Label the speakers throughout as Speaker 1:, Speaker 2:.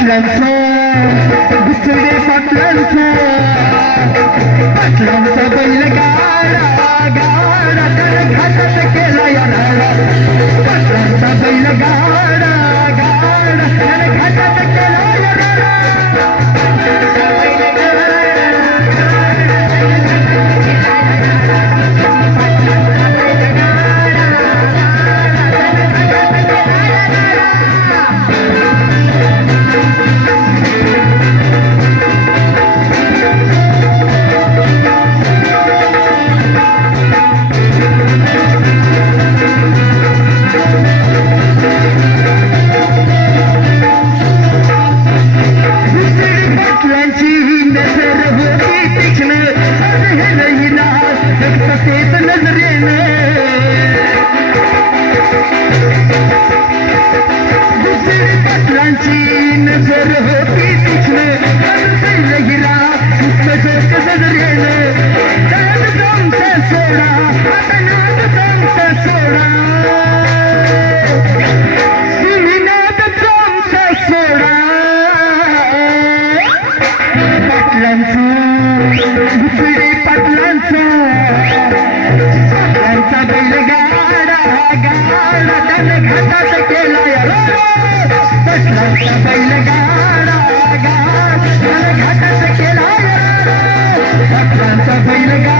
Speaker 1: पाटलांचा गुचडे पाटलांचा. पाटलांचा बैल गाडा गाडा त्यानं घाटात केला या राडा पाटलांचा बैल गाडा गाडा तेच नजरेने. दुसरी पाटलांची नजर होती तीक्ष्ण. आज हे नजरेने. सोडा आता नाद सोडा. त्यांचा बैल गाडा गाडा त्याने घाटात केला त्यांचा बैल गाडा गाडा त्याने घाटात केला त्यांचा बैल गाडा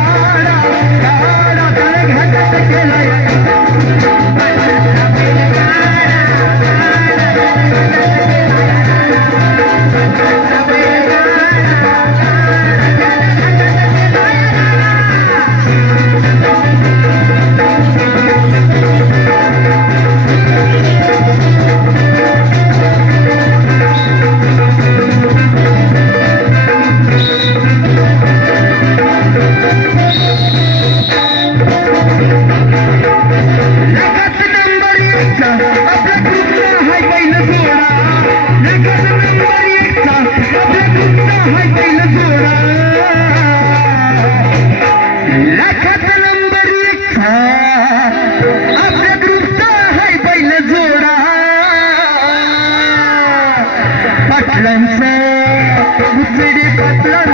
Speaker 1: उचडी पातळ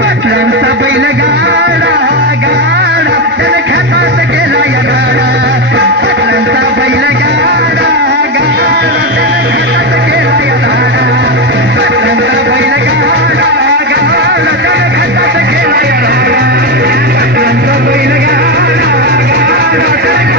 Speaker 1: पाटलांचा बैल गाडा. गाडा त्याने खातात या गाडा. पाटलांचा बैल गाडा. गाडा त्याने या गाडा. पाटलांचा बैल गाडा. गाडा त्याने खातात या गाडा. पाटलांचा बैल गाडा. गाडा